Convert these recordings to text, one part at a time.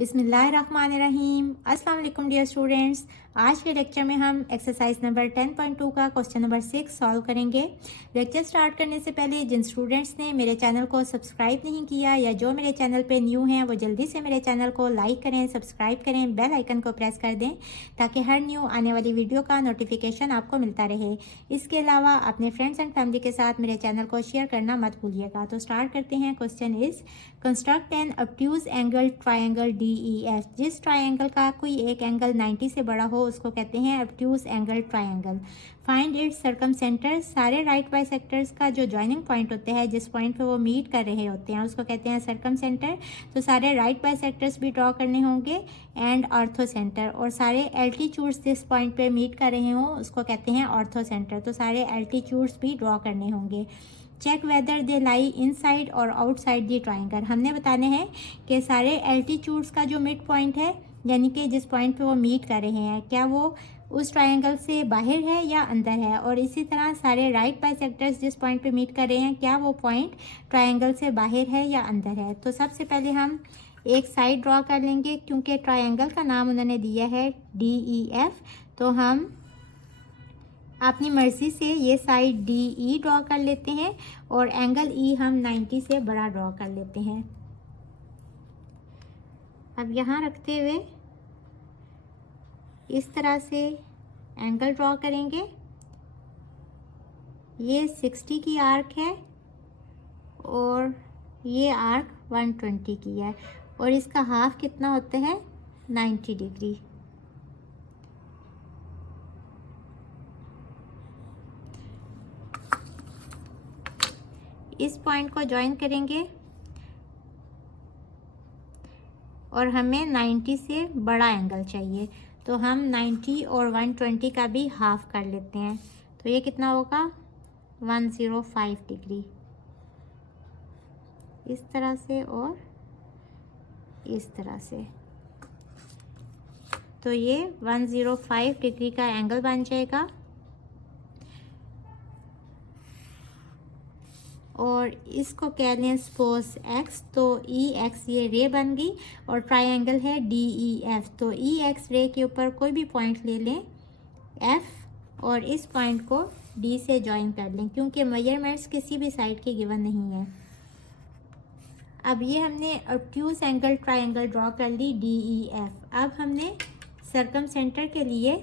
बिस्मिल्लाहिर्रहमानिर्रहीम। अस्सलाम वालेकुम डियर स्टूडेंट्स। आज के लेक्चर में हम एक्सरसाइज नंबर 10.2 का क्वेश्चन नंबर 6 सॉल्व करेंगे। लेक्चर स्टार्ट करने से पहले जिन स्टूडेंट्स ने मेरे चैनल को सब्सक्राइब नहीं किया या जो मेरे चैनल पे न्यू हैं वो जल्दी से मेरे चैनल को लाइक करें, सब्सक्राइब करें, बेल आइकन को प्रेस कर दें ताकि हर न्यू आने वाली वीडियो का नोटिफिकेशन आपको मिलता रहे। इसके अलावा अपने फ्रेंड्स एंड फैमिली के साथ मेरे चैनल को शेयर करना मत भूलिएगा। तो स्टार्ट करते हैं। Question is construct N obtuse angle triangle DEF। जिस ट्राइंगल का कोई एक एंगल 90 से बड़ा हो उसको कहते हैं obtuse angle triangle. Find its circumcentre. सारे राइट बाइसेक्टर्स का जो जॉइनिंग पॉइंट होते हैं, जिस पॉइंट पे वो मीट कर रहे होते हैं, उसको कहते हैं सर्कमसेंटर। तो सारे राइट बाइसेक्टर्स भी ड्रॉ करने होंगे एंड ऑर्थो सेंटर। और सारे एल्टीट्यूड्स जिस पॉइंट पे मीट कर रहे हों उसको कहते हैं ऑर्थो सेंटर। तो सारे एल्टीट्यूड्स भी ड्रॉ करने होंगे। Check whether they lie inside और आउटसाइड दी ट्राइंगल। हमने बताने हैं कि सारे एल्टीट्यूड्स का जो मिड पॉइंट है, यानी कि जिस पॉइंट पे वो मीट कर रहे हैं, क्या वो उस ट्राइंगल से बाहर है या अंदर है। और इसी तरह सारे राइट बाइसेक्टर्स जिस पॉइंट पे मीट कर रहे हैं, क्या वो पॉइंट ट्राइंगल से बाहर है या अंदर है। तो सबसे पहले हम एक साइड ड्रॉ कर लेंगे, क्योंकि ट्राइंगल का नाम उन्होंने दिया है DEF। तो हम अपनी मर्ज़ी से ये साइड DE ड्रॉ कर लेते हैं और एंगल E हम 90 से बड़ा ड्रॉ कर लेते हैं। अब यहाँ रखते हुए इस तरह से एंगल ड्रॉ करेंगे। ये 60 की आर्क है और ये आर्क 120 की है और इसका हाफ कितना होता है 90 डिग्री। इस पॉइंट को ज्वाइन करेंगे और हमें 90 से बड़ा एंगल चाहिए, तो हम 90 और 120 का भी हाफ कर लेते हैं। तो ये कितना होगा 105 डिग्री, इस तरह से और इस तरह से। तो ये 105 डिग्री का एंगल बन जाएगा। और इसको कह लें सपोज x, तो EX ये रे बन गई और ट्राइंगल है DEF। तो EX रे के ऊपर कोई भी पॉइंट ले लें F और इस पॉइंट को D से ज्वाइन कर लें, क्योंकि मेजरमेंट्स किसी भी साइड के गिवन नहीं है। अब ये हमने ऑब्ट्यूज एंगल ट्राइंगल ड्रॉ कर ली DEF। अब हमने सर्कमसेंटर के लिए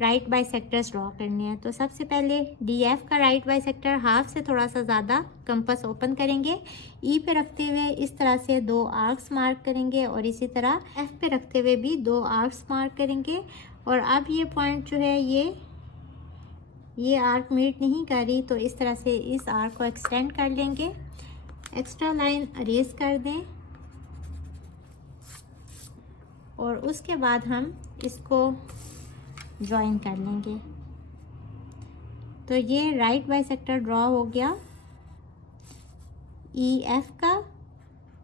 राइट बाइसेक्टर्स ड्रॉ करने हैं। तो सबसे पहले DF का राइट बाइसेक्टर हाफ से थोड़ा सा ज़्यादा कंपास ओपन करेंगे, E पे रखते हुए इस तरह से 2 आर्क्स मार्क करेंगे और इसी तरह F पे रखते हुए भी 2 आर्क्स मार्क करेंगे। और अब ये पॉइंट जो है ये आर्क मीट नहीं कर रही, तो इस तरह से इस आर्क को एक्सटेंड कर लेंगे। एक्स्ट्रा लाइन अरेज कर दें और उसके बाद हम इसको ज्वाइन कर लेंगे। तो ये राइट बाइसेक्टर ड्रॉ हो गया EF का।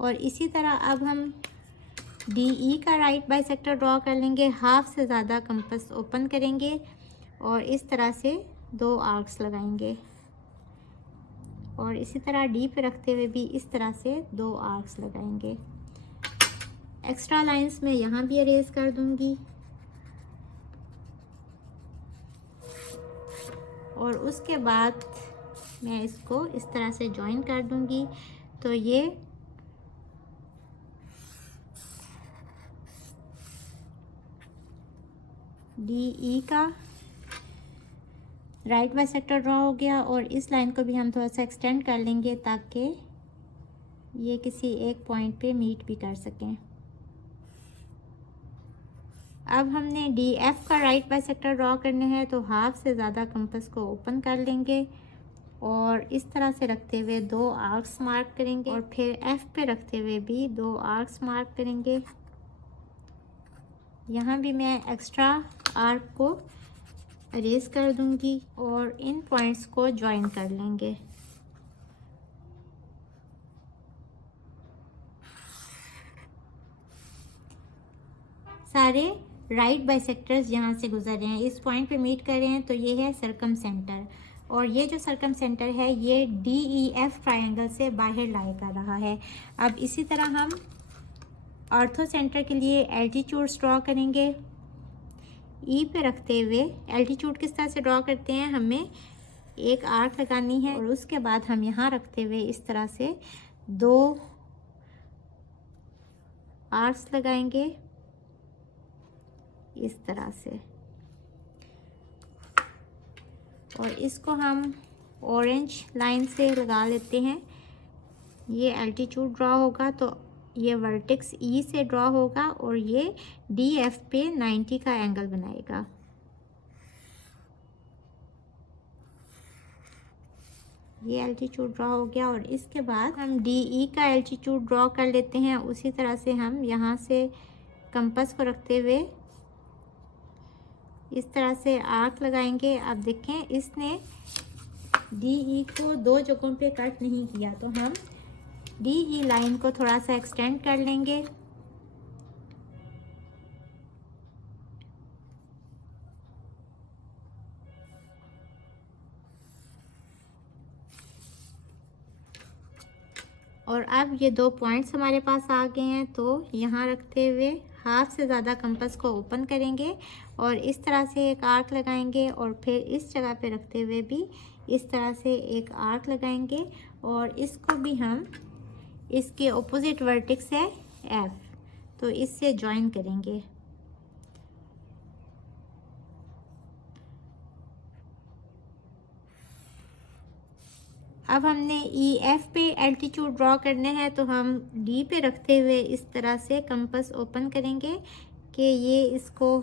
और इसी तरह अब हम DE का राइट बाइसेक्टर ड्रॉ कर लेंगे। हाफ से ज़्यादा कंपास ओपन करेंगे और इस तरह से 2 आर्क्स लगाएंगे और इसी तरह D पे रखते हुए भी इस तरह से 2 आर्क्स लगाएंगे। एक्स्ट्रा लाइंस मैं यहाँ भी अरेज कर दूँगी और उसके बाद मैं इसको इस तरह से ज्वाइन कर दूंगी। तो ये DE का राइट बाइसेक्टर ड्रॉ हो गया और इस लाइन को भी हम थोड़ा सा एक्सटेंड कर लेंगे ताकि ये किसी एक पॉइंट पे मीट भी कर सकें। अब हमने DF का राइट बाइसेक्टर ड्रॉ करने हैं, तो हाफ से ज़्यादा कंपास को ओपन कर लेंगे और इस तरह से रखते हुए 2 आर्क्स मार्क करेंगे और फिर F पे रखते हुए भी 2 आर्क्स मार्क करेंगे। यहाँ भी मैं एक्स्ट्रा आर्क को अरेज कर दूंगी और इन पॉइंट्स को ज्वाइन कर लेंगे। सारे राइट बाइसेक्टर्स यहाँ से गुजर रहे हैं, इस पॉइंट पे मीट कर रहे हैं, तो ये है सर्कमसेंटर। और ये जो सर्कमसेंटर है ये DEF ट्रायंगल से बाहर लाई कर रहा है। अब इसी तरह हम ऑर्थो सेंटर के लिए एल्टीट्यूड ड्रॉ करेंगे। ई पे रखते हुए एल्टीट्यूड किस तरह से ड्रॉ करते हैं, हमें एक आर्क लगानी है और उसके बाद हम यहाँ रखते हुए इस तरह से 2 आर्क्स लगाएंगे इस तरह से, और इसको हम ऑरेंज लाइन से लगा लेते हैं। ये एल्टीट्यूड ड्रॉ होगा तो ये वर्टेक्स ई से ड्रॉ होगा और ये डी एफ पे 90 का एंगल बनाएगा। ये एल्टीट्यूड ड्रॉ हो गया और इसके बाद हम डी ई का एल्टीट्यूड ड्रॉ कर लेते हैं। उसी तरह से हम यहाँ से कंपास को रखते हुए इस तरह से आर्क लगाएंगे। अब देखें इसने डी ई को 2 जगहों पे कट नहीं किया, तो हम डी ई लाइन को थोड़ा सा एक्सटेंड कर लेंगे। और अब ये 2 पॉइंट्स हमारे पास आ गए हैं, तो यहाँ रखते हुए हाफ से ज़्यादा कंपास को ओपन करेंगे और इस तरह से एक आर्क लगाएंगे और फिर इस जगह पे रखते हुए भी इस तरह से एक आर्क लगाएंगे और इसको भी हम, इसके ऑपोजिट वर्टेक्स है एफ, तो इससे ज्वाइन करेंगे। अब हमने ई एफ पे एल्टीट्यूड ड्रॉ करने हैं, तो हम डी पे रखते हुए इस तरह से कंपास ओपन करेंगे कि ये इसको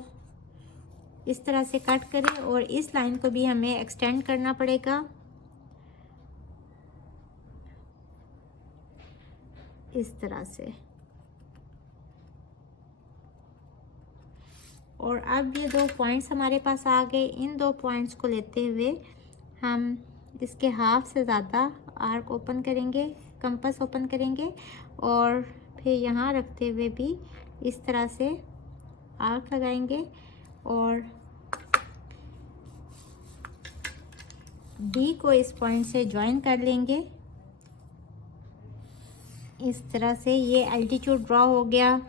इस तरह से कट करें और इस लाइन को भी हमें एक्सटेंड करना पड़ेगा इस तरह से। और अब ये 2 पॉइंट्स हमारे पास आ गए। इन 2 पॉइंट्स को लेते हुए हम इसके हाफ से ज़्यादा आर्क ओपन करेंगे, कंपास ओपन करेंगे और फिर यहाँ रखते हुए भी इस तरह से आर्क लगाएंगे और डी को इस पॉइंट से ज्वाइन कर लेंगे इस तरह से। ये एल्टीट्यूड ड्रॉ हो गया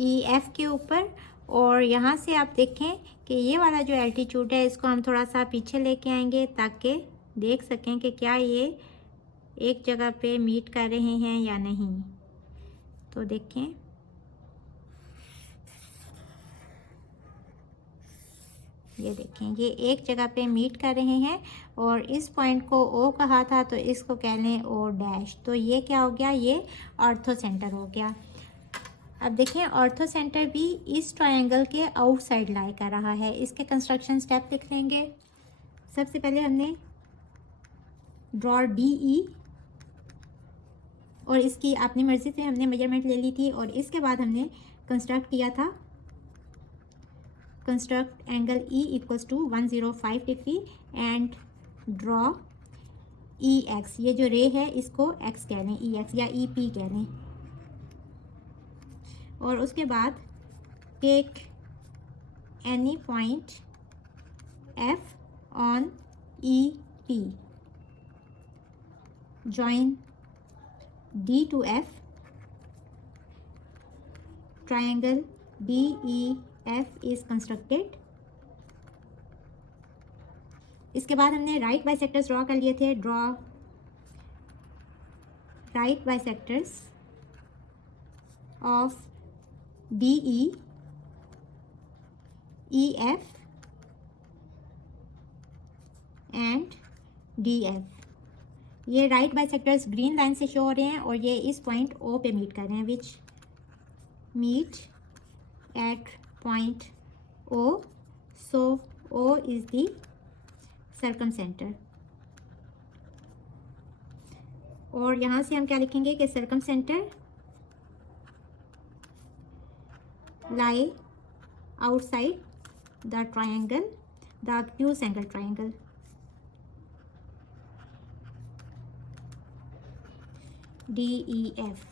ई एफ के ऊपर। और यहाँ से आप देखें कि ये वाला जो एल्टीट्यूड है इसको हम थोड़ा सा पीछे लेके आएंगे ताकि देख सकें कि क्या ये एक जगह पे मीट कर रहे हैं या नहीं। तो देखें, ये देखें ये एक जगह पे मीट कर रहे हैं और इस पॉइंट को ओ कहा था तो इसको कह लें ओ डैश। तो ये क्या हो गया, ये ऑर्थो सेंटर हो गया। अब देखें ऑर्थो सेंटर भी इस ट्रायंगल के आउटसाइड लाई कर रहा है। इसके कंस्ट्रक्शन स्टेप लिख लेंगे। सबसे पहले हमने ड्रॉ डी ई और इसकी अपनी मर्जी से हमने मेजरमेंट ले ली थी और इसके बाद हमने कंस्ट्रक्ट किया था, construct angle E equals to 105 degree and draw E X. ये जो रे है इसको एक्स कह लें, ई एक्स या ई पी कह लें। और उसके बाद take any point F on E P, join D to F, triangle DEF is constructed। इसके बाद हमने राइट बाइसेक्टर्स ड्रॉ कर लिए थे। Draw right bisectors of DE, EF and DF। ये राइट बाइसेक्टर्स ग्रीन लाइन से शो हो रहे हैं और ये इस पॉइंट ओ पे मीट कर रहे हैं, which meet at point O. So O is the circumcentre. और यहाँ से हम क्या लिखेंगे कि circumcentre lie outside the triangle, the obtuse angle triangle. DEF।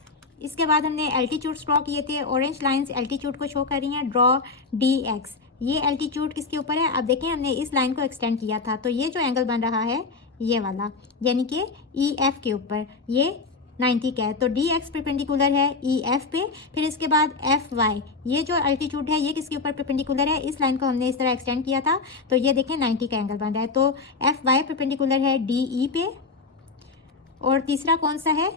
इसके बाद हमने एल्टीट्यूड्स ड्रॉ किए थे। ऑरेंज लाइंस एल्टीट्यूड को शो कर रही हैं। Draw DX। ये एल्टीट्यूड किसके ऊपर है, अब देखें हमने इस लाइन को एक्सटेंड किया था तो ये जो एंगल बन रहा है ये वाला, यानी कि EF के ऊपर। ये 90 का है। तो डी एक्स परपेंडिकुलर है ई एफ पे, फिर इसके बाद एफ वाई, ये जो अल्टीट्यूड है ये किसके ऊपर परपेंडिकुलर है, इस लाइन को हमने इस तरह एक्सटेंड किया था तो ये देखें 90 का एंगल बन रहा है। तो एफ वाई परपेंडिकुलर है डी ई पे, और तीसरा कौन सा है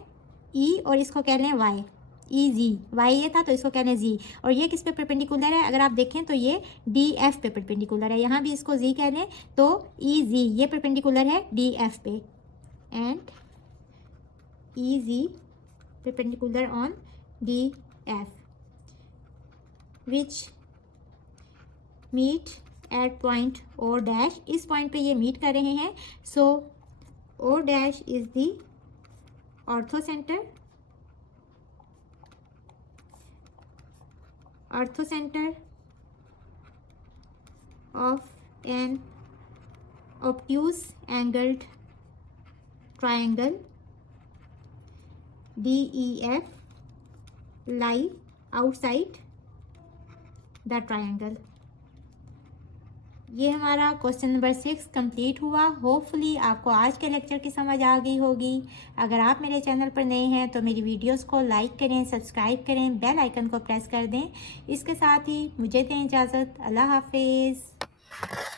ई, और इसको कह लें वाई, ई जी, वाई ये था तो इसको कह लें जी, और ये किस पे परपेंडिकुलर है, अगर आप देखें तो ये डी एफ पे परपेंडिकुलर है, यहाँ भी इसको जी कह लें तो ई जी ये परपेंडिकुलर है डी एफ पे, and E G perpendicular on D F which meet at point O dash, इस पॉइंट पे ये मीट कर रहे हैं। So O dash is the orthocentre of an obtuse angled triangle DEF lie outside the triangle। ये हमारा question number 6 complete हुआ। Hopefully आपको आज के लेक्चर की समझ आ गई होगी। अगर आप मेरे चैनल पर नए हैं तो मेरी वीडियोस को लाइक करें, सब्सक्राइब करें, बेल आइकन को प्रेस कर दें। इसके साथ ही मुझे दें इजाज़त। अल्लाह हाफिज़।